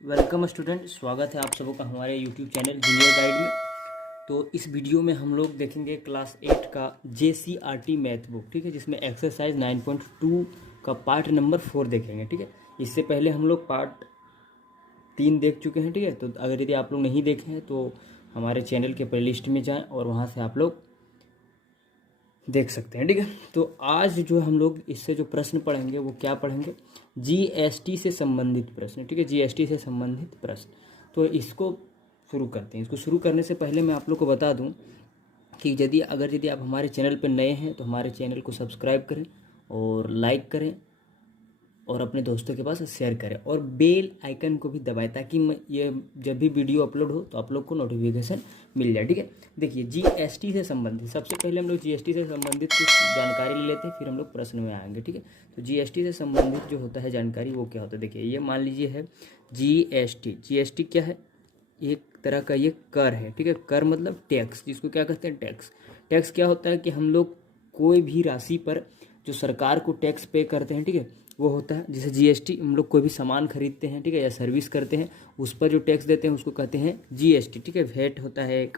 Welcome student, स्वागत है आप सबों का हमारे यूट्यूब चैनल जूनियर गाइड में। तो इस वीडियो में हम लोग देखेंगे क्लास 8 का JCRT मैथ बुक, ठीक है, जिसमें एक्सरसाइज 9.2 का पार्ट नंबर 4 देखेंगे। ठीक है, इससे पहले हम लोग पार्ट 3 देख चुके हैं। ठीक है, तो अगर यदि आप लोग नहीं देखे हैं तो हमारे चैनल के प्लेलिस्ट में जाएँ और वहाँ से आप लोग देख सकते हैं। ठीक है, तो आज जो हम लोग इससे जो प्रश्न पढ़ेंगे वो क्या पढ़ेंगे, GST से संबंधित प्रश्न। ठीक है, GST से संबंधित प्रश्न। तो इसको शुरू करते हैं। इसको शुरू करने से पहले मैं आप लोग को बता दूं कि यदि आप हमारे चैनल पर नए हैं तो हमारे चैनल को सब्सक्राइब करें और लाइक करें और अपने दोस्तों के पास शेयर करें और बेल आइकन को भी दबाएं ताकि ये जब भी वीडियो अपलोड हो तो आप लोग को नोटिफिकेशन मिल जाए। ठीक है, देखिए GST से संबंधित सबसे पहले हम लोग GST से संबंधित कुछ जानकारी ले लेते हैं, फिर हम लोग प्रश्न में आएंगे। ठीक है, तो GST से संबंधित जो होता है जानकारी वो क्या होता है, देखिए ये मान लीजिए है GST क्या है, एक तरह का ये कर है। ठीक है, कर मतलब टैक्स, जिसको क्या कहते हैं टैक्स। टैक्स क्या होता है कि हम लोग कोई भी राशि पर जो सरकार को टैक्स पे करते हैं, ठीक है, वो होता है। जैसे GST हम लोग कोई भी सामान खरीदते हैं, ठीक है, या सर्विस करते हैं, उस पर जो टैक्स देते हैं उसको कहते हैं GST। ठीक है, वैट होता है, एक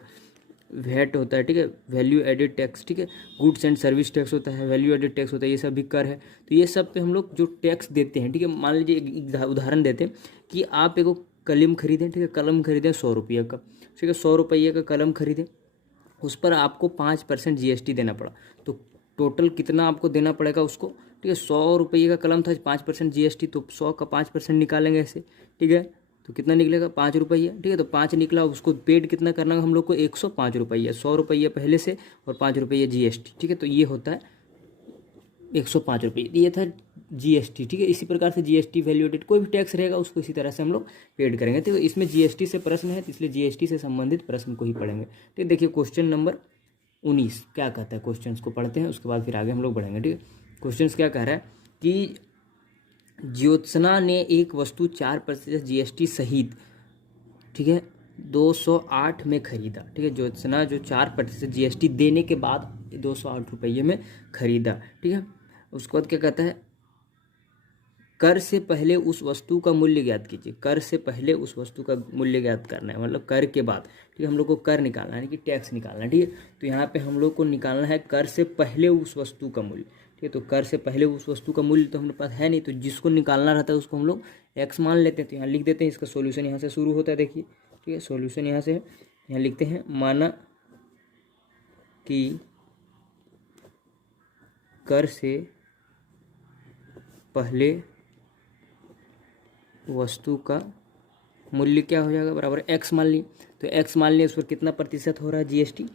वैट होता है, ठीक है, वैल्यू एडेड टैक्स। ठीक है, गुड्स एंड सर्विस टैक्स होता है, वैल्यू एडेड टैक्स होता है, ये सब भी कर है। तो ये सब पे हम लोग जो टैक्स देते हैं, ठीक है, मान लीजिए एक उदाहरण देते हैं कि आप एक कलम खरीदें, ठीक है, कलम खरीदें 100 रुपये का, ठीक है, 100 रुपये का कलम खरीदें, उस पर आपको 5% GST देना पड़ा। तो टोटल कितना आपको देना पड़ेगा उसको, ठीक है, 100 रुपये का कलम था, 5% GST, तो 100 का 5% निकालेंगे ऐसे। ठीक है, तो कितना निकलेगा 5 रुपये। ठीक है, तो 5 निकला, उसको पेड कितना करना है हम लोग को 105 रुपये, 100 रुपये पहले से और 5 रुपये GST। ठीक है, तो ये होता है 105 रुपये, ये था GST। ठीक है, इसी प्रकार से GST वैल्यूएटेड कोई भी टैक्स रहेगा उसको इसी तरह से हम लोग पेड करेंगे। तो इसमें GST से प्रश्न है, तो इसलिए GST से संबंधित प्रश्न को ही पढ़ेंगे। ठीक, देखिए क्वेश्चन नंबर 19 क्या कहता है, क्वेश्चन को पढ़ते हैं उसके बाद फिर आगे हम लोग बढ़ेंगे। ठीक है, क्वेश्चन क्या कह रहा है कि ज्योत्सना ने एक वस्तु 4% GST सहित, ठीक है, 208 में खरीदा। ठीक है, ज्योत्सना जो 4% GST देने के बाद 208 रुपये में खरीदा। ठीक है, उसके बाद क्या कहता है, कर से पहले उस वस्तु का मूल्य ज्ञात कीजिए। कर से पहले उस वस्तु का मूल्य ज्ञात करना है, मतलब कर के बाद। ठीक है, हम लोग को कर निकालना है कि टैक्स निकालना है। ठीक है, तो यहाँ पे हम लोग को निकालना है कर से पहले उस वस्तु का मूल्य। ठीक है, तो कर से पहले उस वस्तु का मूल्य तो हमारे पास है नहीं, तो जिसको निकालना रहता है उसको हम लोग एक्स मान लेते हैं। तो यहाँ लिख देते हैं, इसका सोल्यूशन यहाँ से शुरू होता है। देखिए, ठीक है, सोल्यूशन यहाँ से यहाँ लिखते हैं, माना कि कर से पहले वस्तु का मूल्य क्या हो जाएगा, बराबर एक्स मान ली। तो एक्स मान लिया, उस पर कितना प्रतिशत हो रहा है GST,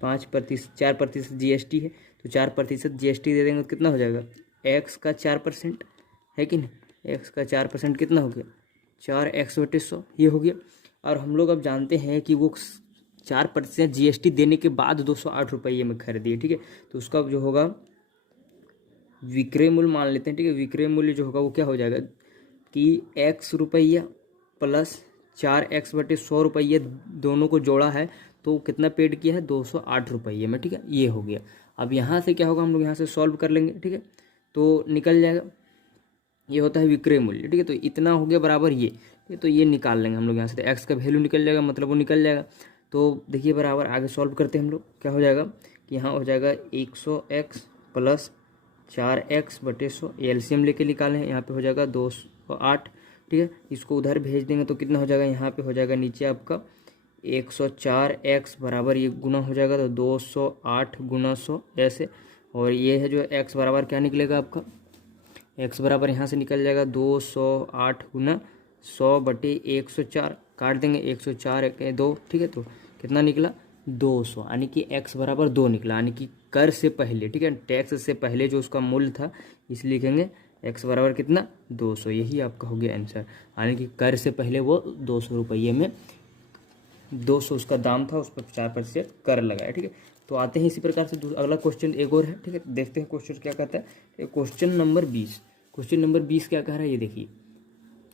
4% GST है, तो 4% GST दे देंगे तो कितना हो जाएगा, एक्स का 4% है कि नहीं, एक्स का 4% कितना हो गया, 4x/100 ये हो गया। और हम लोग अब जानते हैं कि वो 4% GST देने के बाद 208 रुपये में खरीदी। ठीक है, तो उसका जो होगा विक्रय मूल्य मान लेते हैं। ठीक है, विक्रय मूल्य जो होगा वो क्या हो जाएगा कि x रुपया प्लस 4x/100 रुपये दोनों को जोड़ा है तो कितना पेड किया है, 208 रुपये में। ठीक है, ये हो गया। अब यहाँ से क्या होगा, हम लोग यहाँ से सॉल्व कर लेंगे। ठीक है, तो निकल जाएगा, ये होता है विक्रय मूल्य। ठीक है, तो इतना हो गया बराबर ये तो ये निकाल लेंगे हम लोग यहाँ से, तो एक्स का वैल्यू निकल जाएगा, मतलब वो निकल जाएगा। तो देखिए बराबर आगे सॉल्व करते हैं हम लोग, क्या हो जाएगा कि यहाँ हो जाएगा 100x प्लस 4x/100, एलसीएम लेके निकालें, यहाँ पे हो जाएगा 208। ठीक है, इसको उधर भेज देंगे तो कितना हो जाएगा, यहाँ पे हो जाएगा नीचे आपका 104x बराबर ये गुना हो जाएगा, तो 208 गुना 100 ऐसे। और ये है जो x बराबर क्या निकलेगा आपका, x बराबर यहाँ से निकल जाएगा 208 गुना 100/104, काट देंगे 104 2। ठीक है, तो कितना निकला 200, यानी कि x बराबर 2 निकला, यानी कि कर से पहले, ठीक है, टैक्स से पहले जो उसका मूल्य था, इसलिए लिखेंगे x बराबर कितना 200, यही आपका हो गया आंसर। यानी कि कर से पहले वो 200 रुपये में 200 उसका दाम था, उस पर 4% कर लगाया। ठीक है, तो आते हैं इसी प्रकार से अगला क्वेश्चन एक और है। ठीक है, देखते हैं क्वेश्चन क्या कहता है। क्वेश्चन नंबर 20, क्वेश्चन नंबर 20 क्या कह रहा है, ये देखिए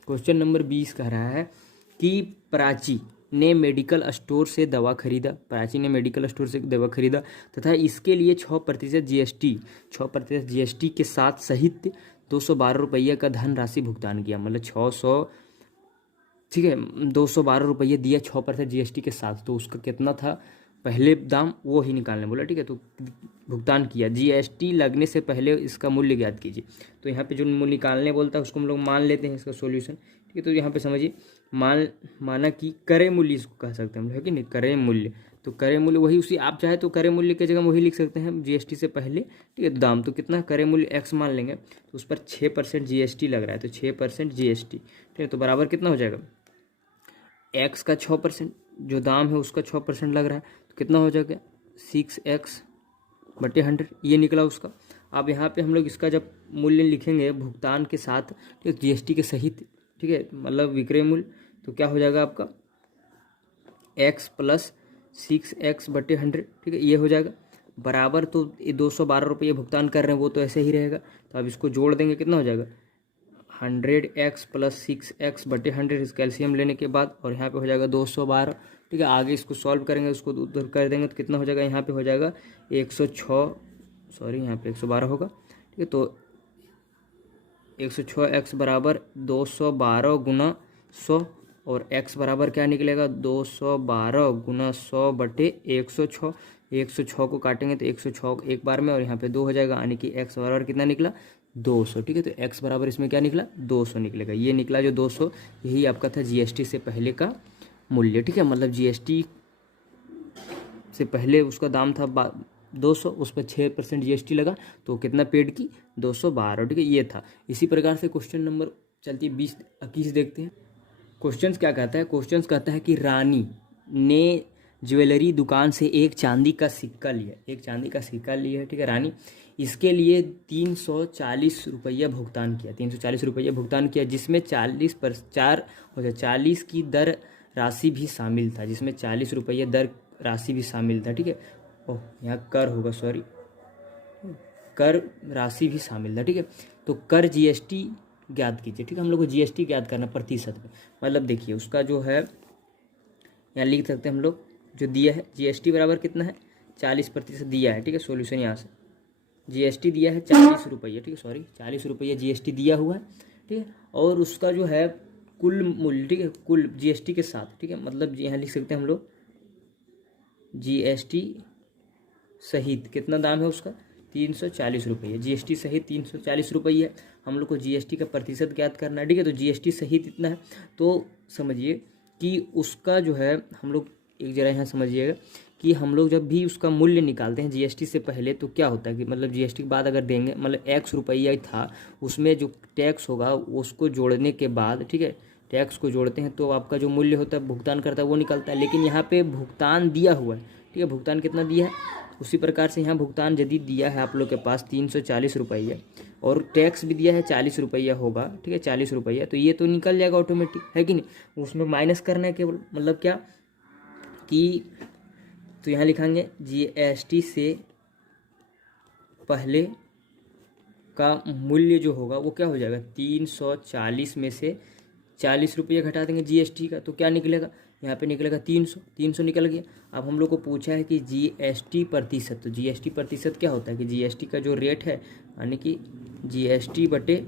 क्वेश्चन नंबर 20 कह रहा है कि प्राची ने मेडिकल स्टोर से दवा खरीदा, प्राची ने मेडिकल स्टोर से दवा खरीदा तथा इसके लिए 6% GST के साथ सहित 212 रुपये का धनराशि भुगतान किया। मतलब 600 ठीक है, 212 रुपये दिया 6% GST के साथ, तो उसका कितना था पहले दाम वो ही निकालने बोला। ठीक है, तो भुगतान किया, GST लगने से पहले इसका मूल्य ज्ञात कीजिए। तो यहाँ पे जो मूल्य निकालने बोलता है उसको हम लोग मान लेते हैं इसका सॉल्यूशन। ठीक है, तो यहाँ पे समझिए माना कि क्रय मूल्य इसको कह सकते हैं हम लोग, है कि नहीं, क्रय मूल्य। तो क्रय मूल्य वही उसी, आप चाहे तो क्रय मूल्य की जगह वही लिख सकते हैं GST से पहले। ठीक है, दाम तो कितना क्रय मूल्य X मान लेंगे, तो उस पर 6% GST लग रहा है, तो 6% GST। ठीक है, तो बराबर कितना हो जाएगा, X का 6% जो दाम है उसका 6% लग रहा है, तो कितना हो जाएगा 6x/100, ये निकला उसका। अब यहाँ पे हम लोग इसका जब मूल्य लिखेंगे भुगतान के साथ, ठीक है, GST के सहित, ठीक है, मतलब विक्रय मूल्य, तो क्या हो जाएगा आपका X + 6x/100। ठीक है, ये हो जाएगा बराबर, तो ये 212 रुपये भुगतान कर रहे हैं वो तो ऐसे ही रहेगा, तो अब इसको जोड़ देंगे, कितना हो जाएगा 100x + 6x/100 इस कैल्शियम लेने के बाद, और यहाँ पे हो जाएगा 212। ठीक है, आगे इसको सॉल्व करेंगे, उसको उधर कर देंगे तो कितना हो जाएगा, यहाँ पे हो जाएगा 106, सॉरी यहाँ पे 112 होगा। ठीक है, तो 106x बराबर 212 × 100, और x बराबर क्या निकलेगा 212 × 100/106। 106 को काटेंगे तो 106 एक बार में, और यहाँ पे 2 हो जाएगा, यानी कि x बराबर कितना निकला 200। ठीक है, तो x बराबर इसमें क्या निकला 200 निकलेगा, ये निकला जो 200, यही आपका था GST से पहले का मूल्य। ठीक है, मतलब GST से पहले उसका दाम था 200, उस पर 6% GST लगा, तो कितना पेड की 212। ठीक है, ये था। इसी प्रकार से क्वेश्चन नंबर चलती 20-21 देखते हैं। क्वेश्चन क्या कहता है, क्वेश्चन कहता है कि रानी ने ज्वेलरी दुकान से एक चांदी का सिक्का लिया, एक चांदी का सिक्का लिया है। ठीक है, रानी इसके लिए 340 रुपया भुगतान किया, 340 रुपया भुगतान किया, जिसमें 40 की दर राशि भी शामिल था, जिसमें 40 रुपये दर राशि भी शामिल था। ठीक है, ओह यहाँ कर होगा, सॉरी, कर राशि भी शामिल था। ठीक है, तो कर GST ज्ञात कीजिए। ठीक है, हम लोग को GST ज्ञात करना प्रतिशत में, मतलब देखिए उसका जो है यहाँ लिख सकते हैं हम लोग, जो दिया है GST बराबर कितना है 40% दिया है। ठीक है, सॉल्यूशन यहाँ से GST दिया है 40 रुपये। ठीक है, सॉरी 40 रुपये GST दिया हुआ है। ठीक है, और उसका जो है कुल मूल्य, ठीक है, कुल GST के साथ, ठीक है, मतलब यहाँ लिख सकते हैं हम लोग GST सहित कितना दाम है उसका 340 रुपये, GST सहित 340 रुपये है। हम लोग को GST का प्रतिशत ज्ञात करना है। ठीक है, तो GST सहित इतना है, तो समझिए कि उसका जो है हम लोग एक जरा यहाँ समझिएगा कि हम लोग जब भी उसका मूल्य निकालते हैं GST से पहले, तो क्या होता है कि मतलब GST के बाद अगर देंगे, मतलब X रुपया था, उसमें जो टैक्स होगा उसको जोड़ने के बाद, ठीक है, टैक्स को जोड़ते हैं तो आपका जो मूल्य होता है भुगतान करता है वो निकलता है। लेकिन यहाँ पे भुगतान दिया हुआ है, ठीक है, भुगतान कितना दिया है, उसी प्रकार से यहाँ भुगतान यदि दिया है आप लोग के पास 340 रुपये, और टैक्स भी दिया है 40 रुपया होगा। ठीक है, 40 रुपया, तो ये तो निकल जाएगा ऑटोमेटिक, है कि नहीं, उसमें माइनस करना है केवल, मतलब क्या कि तो यहाँ लिखेंगे GST से पहले का मूल्य जो होगा वो क्या हो जाएगा 340 में से 40 रुपये घटा देंगे GST का, तो क्या निकलेगा, यहाँ पे निकलेगा 300 निकल गया। अब हम लोग को पूछा है कि GST प्रतिशत, तो GST प्रतिशत क्या होता है कि GST का जो रेट है, यानी कि GST बटे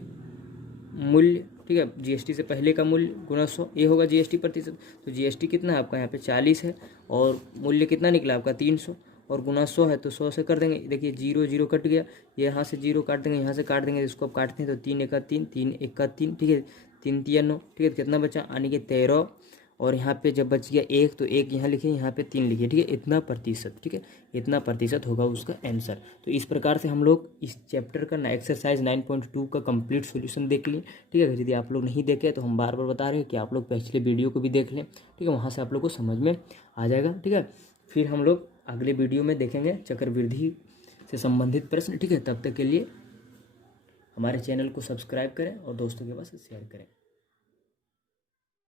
मूल्य, ठीक है, GST से पहले का मूल्य गुना 100, ये होगा GST प्रतिशत। तो GST कितना है आपका यहाँ पे 40 है, और मूल्य कितना निकला आपका 300, और गुना 100 है, तो 100 से कर देंगे, देखिए 0 0 कट गया, ये यहाँ से 0 काट देंगे, यहाँ से काट देंगे, इसको अब काटते हैं तो 3 1 3 3 1 3, ठीक है, 3 3 9, ठीक है, कितना बचा, यानी कि 13, और यहाँ पे जब बच गया 1 तो 1 यहाँ लिखिए, यहाँ पे 3 लिखिए। ठीक है, इतना प्रतिशत, ठीक है, इतना प्रतिशत होगा उसका आंसर। तो इस प्रकार से हम लोग इस चैप्टर का एक्सरसाइज 9.2 का कंप्लीट सॉल्यूशन देख लिए। ठीक है, यदि आप लोग नहीं देखे तो हम बार बार बता रहे हैं कि आप लोग पिछले वीडियो को भी देख लें। ठीक है, वहाँ से आप लोग को समझ में आ जाएगा। ठीक है, फिर हम लोग अगले वीडियो में देखेंगे चक्रवृद्धि से संबंधित प्रश्न। ठीक है, तब तक के लिए हमारे चैनल को सब्सक्राइब करें और दोस्तों के पास शेयर करें।